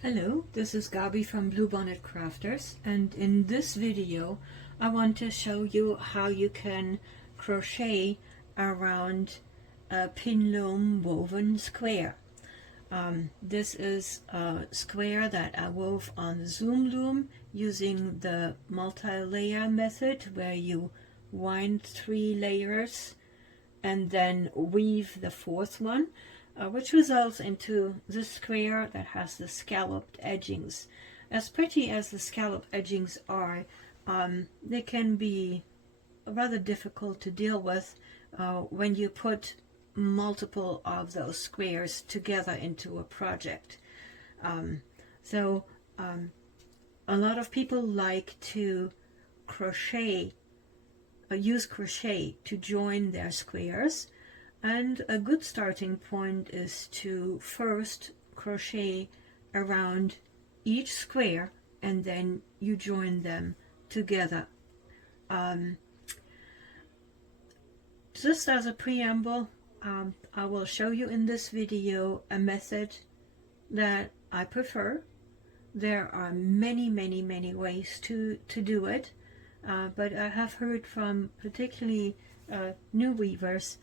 Hello, this is Gabi from Bluebonnet Crafters, and in this video I want to show you how you can crochet around a Pin-Loom woven square. This is a square that I wove on Zoom Loom using the multi-layer method, where you wind 3 layers and then weave the 4th one, which results into this square that has the scalloped edgings. As pretty as the scalloped edgings are, they can be rather difficult to deal with when you put multiple of those squares together into a project. A lot of people like to use crochet to join their squares. And a good starting point is to first crochet around each square and then you join them together. Just as a preamble, I will show you in this video a method that I prefer. There are many ways to do it, but I have heard from particularly new weavers,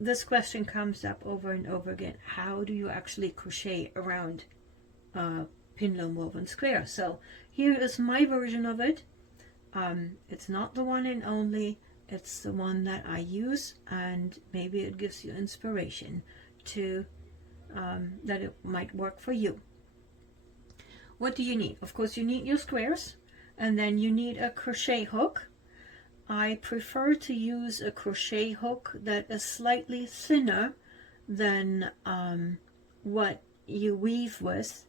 this question comes up over and over again: how do you actually crochet around Pin-Loom woven square? So here is my version of it. It's not the one and only, it's the one that I use, and maybe it gives you inspiration to that it might work for you. What do you need? Of course, you need your squares, and then you need a crochet hook. I prefer to use a crochet hook that is slightly thinner than what you weave with.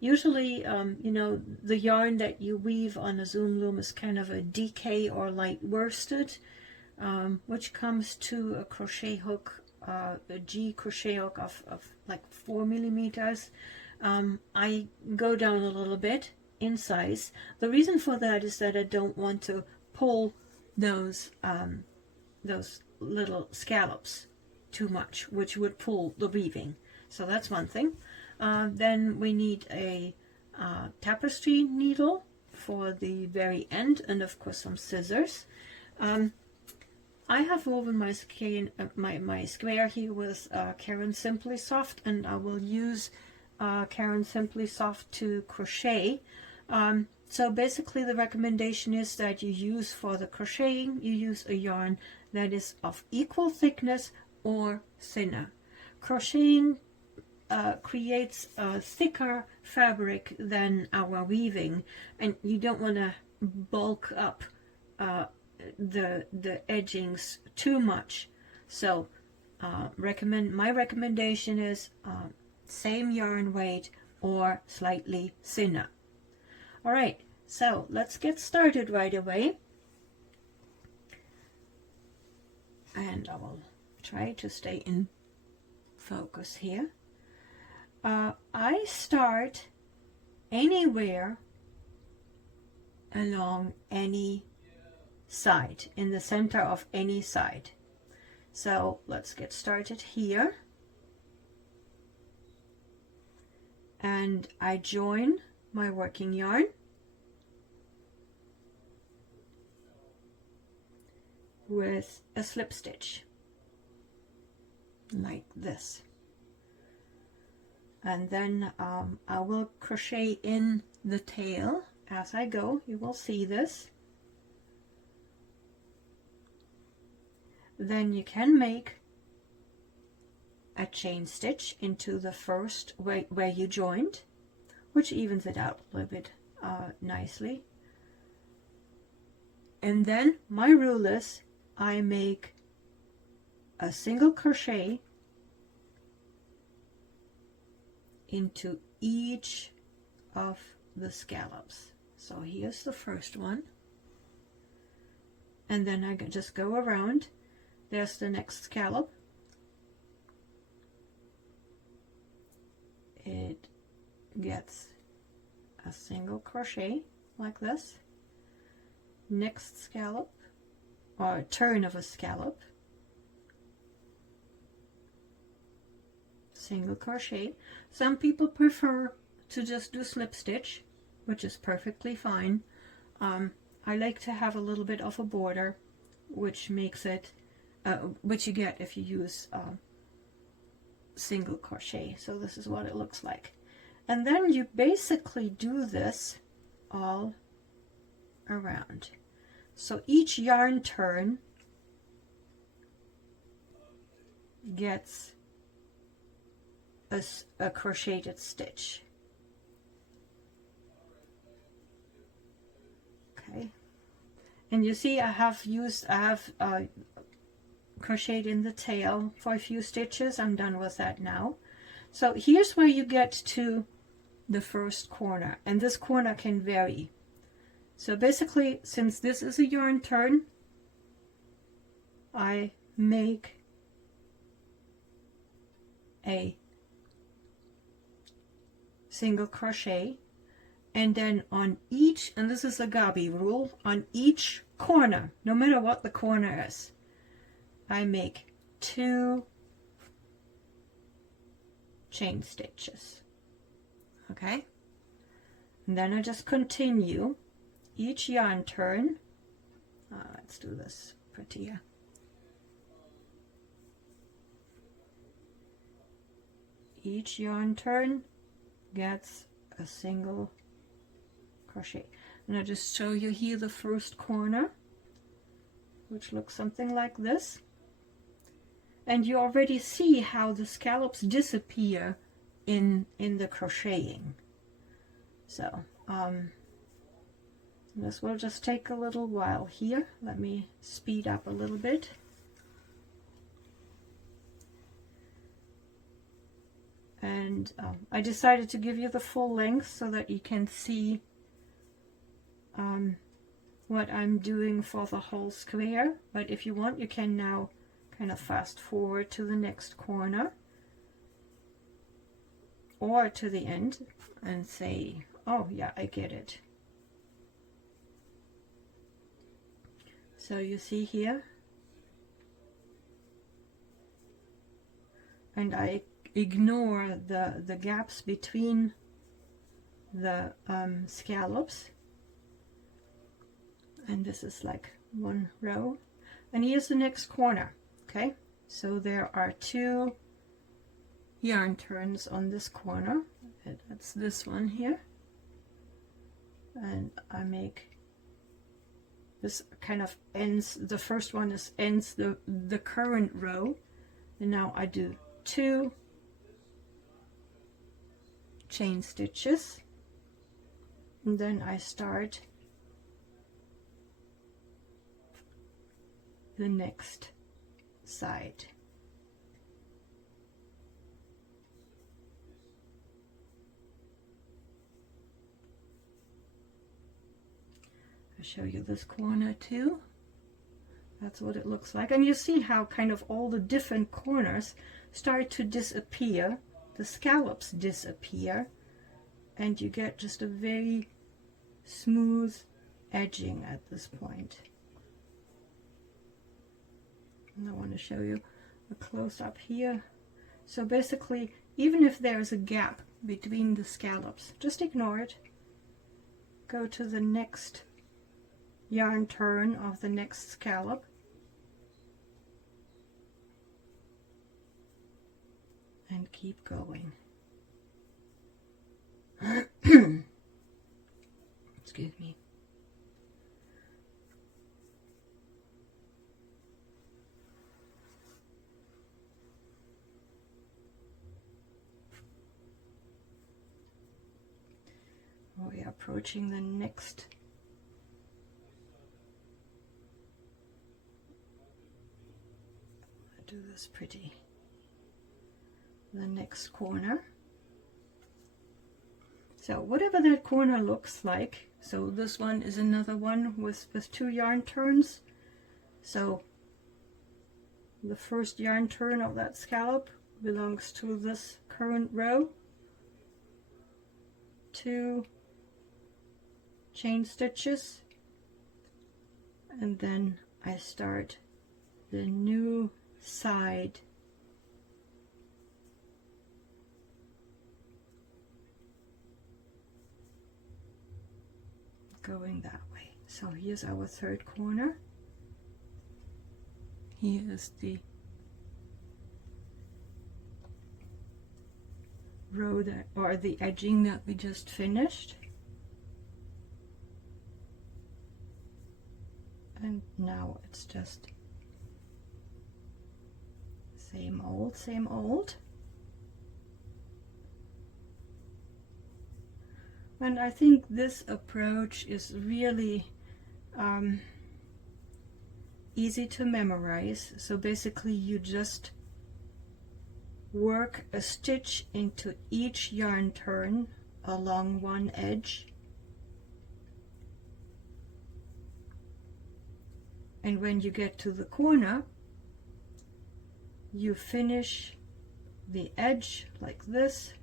Usually, the yarn that you weave on a Zoom Loom is kind of a DK or light worsted, which comes to a crochet hook, a G crochet hook of like 4 millimeters. I go down a little bit in size. The reason for that is that I don't want to pull those little scallops too much, which would pull the weaving. So that's one thing. Then we need a tapestry needle for the very end, and of course some scissors. I have woven my square here with Caron Simply Soft, and I will use Caron Simply Soft to crochet. So basically the recommendation is that you use, for the crocheting, you use a yarn that is of equal thickness or thinner. Crocheting creates a thicker fabric than our weaving, and you don't want to bulk up the edgings too much. So my recommendation is same yarn weight or slightly thinner. Alright, so let's get started right away. And I will try to stay in focus here. I start anywhere along any side, in the center of any side. So let's get started here. And I join my working yarn with a slip stitch like this, and then I will crochet in the tail as I go. You will see this. Then you can make a chain stitch into the first where you joined, which evens it out a little bit nicely. And then my rule is I make a single crochet into each of the scallops. So here's the first one, and then I just go around. There's the next scallop. It gets a single crochet like this. Next scallop, or turn of a scallop, single crochet. Some people prefer to just do slip stitch, which is perfectly fine. I like to have a little bit of a border, which makes it, which you get if you use single crochet. So this is what it looks like. And then you basically do this all around. So each yarn turn gets a crocheted stitch. Okay, and you see I have crocheted in the tail for a few stitches. I'm done with that now. So here's where you get to the first corner, and this corner can vary. So basically, since this is a yarn turn, I make a single crochet, and then on each, and this is the Gabi rule, on each corner, no matter what the corner is, I make 2 chain stitches. Okay, and then I just continue each yarn turn. Let's do this prettier. Each yarn turn gets a single crochet, and I'll just show you here the first corner, which looks something like this. And you already see how the scallops disappear in the crocheting. So this will just take a little while here. Let me speed up a little bit. And I decided to give you the full length so that you can see what I'm doing for the whole square. But if you want, you can now kind of fast forward to the next corner or to the end and say, oh yeah, I get it. So you see here, and I ignore the gaps between the scallops, and this is like one row, and here's the next corner. Okay, so there are 2 yarn turns on this corner, and that's this one here, and I make this kind of ends, the first one is ends the current row, and now I do 2 chain stitches, and then I start the next side. I'll show you this corner too. That's what it looks like, and you see how kind of all the different corners start to disappear, the scallops disappear, and you get just a very smooth edging at this point. And I want to show you a close-up here. So basically, even if there's a gap between the scallops, just ignore it. Go to the next yarn turn of the next scallop, and keep going. Excuse me. We are approaching the next do this pretty. The next corner. So whatever that corner looks like, so this one is another one with 2 yarn turns. So the first yarn turn of that scallop belongs to this current row. 2 chain stitches, and then I start the new side going that way. So here's our third corner. Here is the row that, or the edging that we just finished. And now it's just same old, same old. And I think this approach is really easy to memorize. So basically you just work a stitch into each yarn turn along one edge, and when you get to the corner you finish the edge like this,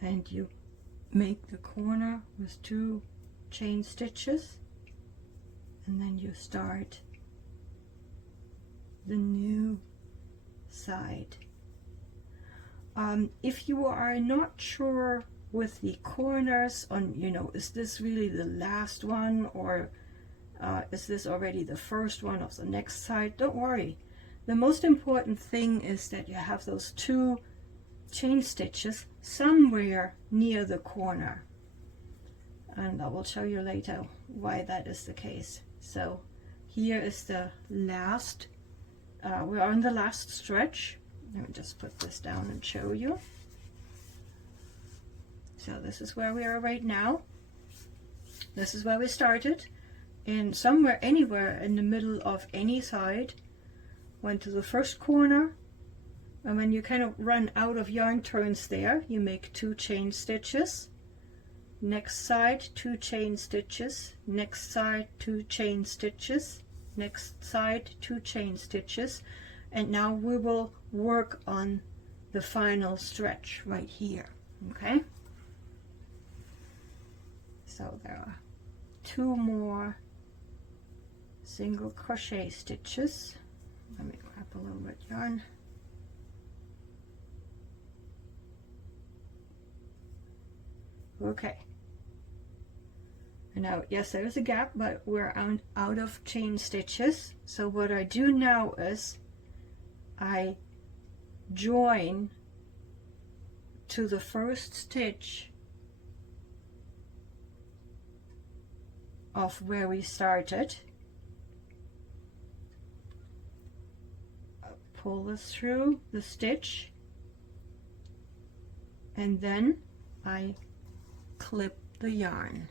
and you make the corner with 2 chain stitches, and then you start the new side. If you are not sure with the corners on, you know, is this really the last one, or is this already the first one of the next side, don't worry. The most important thing is that you have those 2 chain stitches somewhere near the corner, and I will show you later why that is the case. So here is the last, we're on the last stretch. Let me just put this down and show you. So this is where we are right now. This is where we started, and somewhere, anywhere in the middle of any side, went to the first corner, and when you kind of run out of yarn turns there, you make 2 chain stitches. Next side, 2 chain stitches. Next side, 2 chain stitches. Next side, 2 chain stitches. And now we will work on the final stretch right here. Okay? So there are 2 more single crochet stitches. Let me grab a little bit of yarn. Okay. And now, yes, there is a gap, but we're out of chain stitches. So what I do now is I join to the first stitch of where we started. Pull this through the stitch, and then I clip the yarn.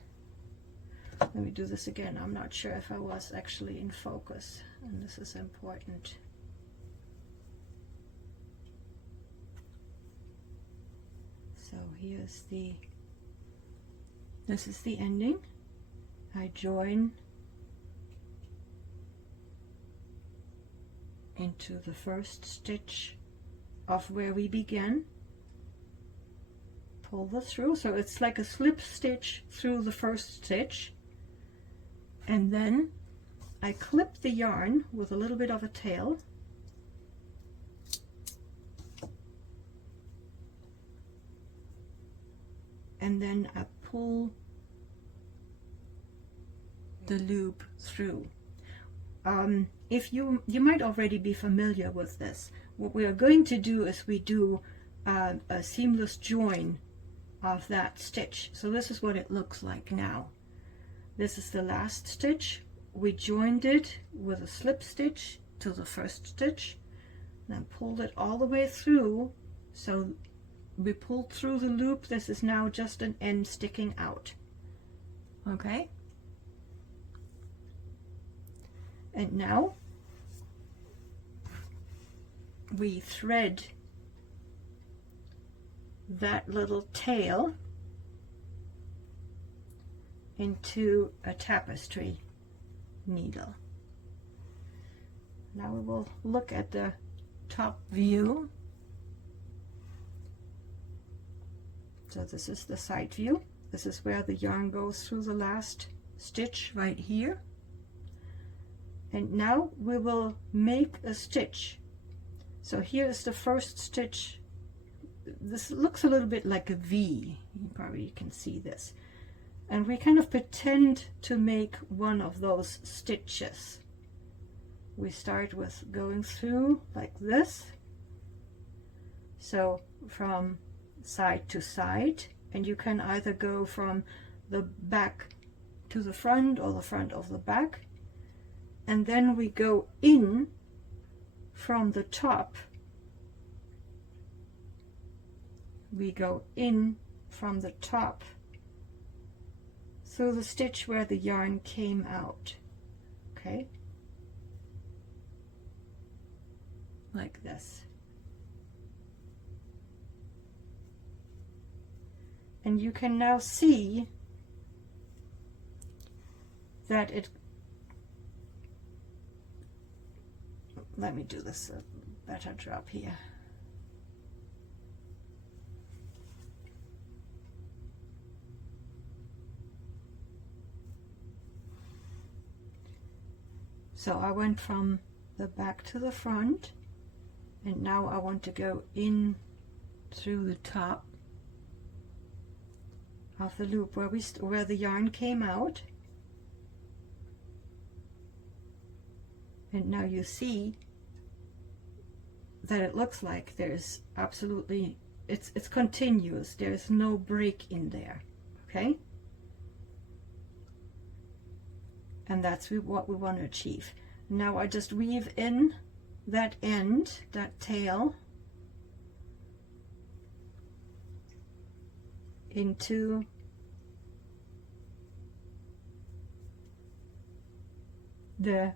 Let me do this again. I'm not sure if I was actually in focus, and this is important. So here's the, this is the ending. I join into the first stitch of where we began. Pull this through, so it's like a slip stitch through the first stitch, and then I clip the yarn with a little bit of a tail, and then I pull the loop through. If you might already be familiar with this, what we are going to do is we do a seamless join of that stitch. So this is what it looks like now. This is the last stitch. We joined it with a slip stitch to the first stitch, then pulled it all the way through. So we pulled through the loop. This is now just an end sticking out. Okay? And now we thread that little tail into a tapestry needle. Now we will look at the top view. So this is the side view. This is where the yarn goes through the last stitch right here. And now we will make a stitch. So here is the first stitch this looks a little bit like a V. You probably can see this. And we kind of pretend to make one of those stitches. We start with going through like this. So from side to side, and you can either go from the back to the front or the front of the back. And then we go in from the top. We go in from the top through the stitch where the yarn came out. Okay? Like this. And you can now see that it, let me do this a better job here. So I went from the back to the front, and now I want to go in through the top of the loop where the yarn came out. And now you see that it looks like there's absolutely, it's continuous. There's no break in there, okay? And that's what we want to achieve. Now I just weave in that end, that tail, into the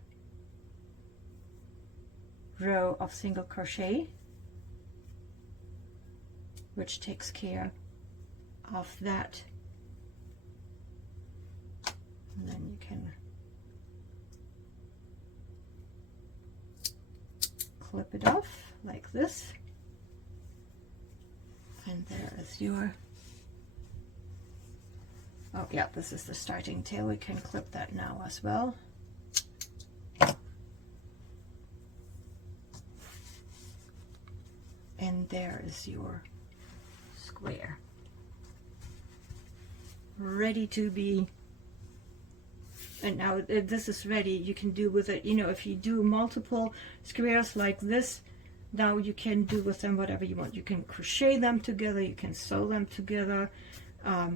row of single crochet, which takes care of that. And then you can clip it off like this, and there is your, oh yeah, this is the starting tail. We can clip that now as well. And there is your square, ready to be. And now this is ready. You can do with it, you know, if you do multiple squares like this, now you can do with them whatever you want. You can crochet them together, you can sew them together,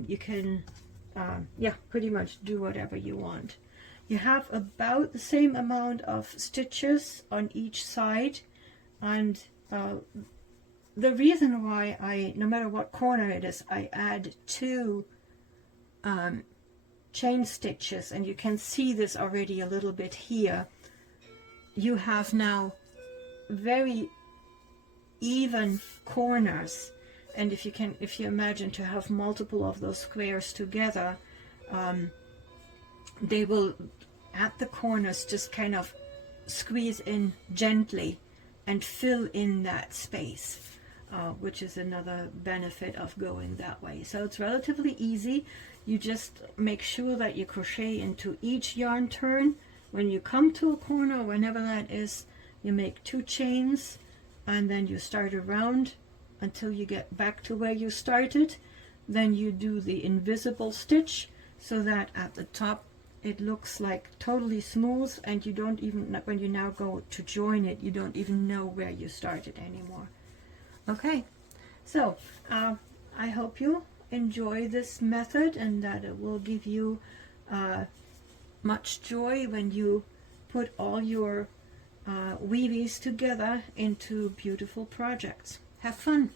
you can, yeah, pretty much do whatever you want. You have about the same amount of stitches on each side, and the reason why I, no matter what corner it is, I add 2 chain stitches, and you can see this already a little bit here. You have now very even corners, and if you imagine to have multiple of those squares together, they will at the corners just kind of squeeze in gently and fill in that space. Which is another benefit of going that way. So it's relatively easy. You just make sure that you crochet into each yarn turn. When you come to a corner, whenever that is, you make 2 chains, and then you start around until you get back to where you started. Then you do the invisible stitch so that at the top it looks like totally smooth, and you don't even, when you now go to join it, you don't even know where you started anymore. Okay, so I hope you enjoy this method, and that it will give you much joy when you put all your weavies together into beautiful projects. Have fun!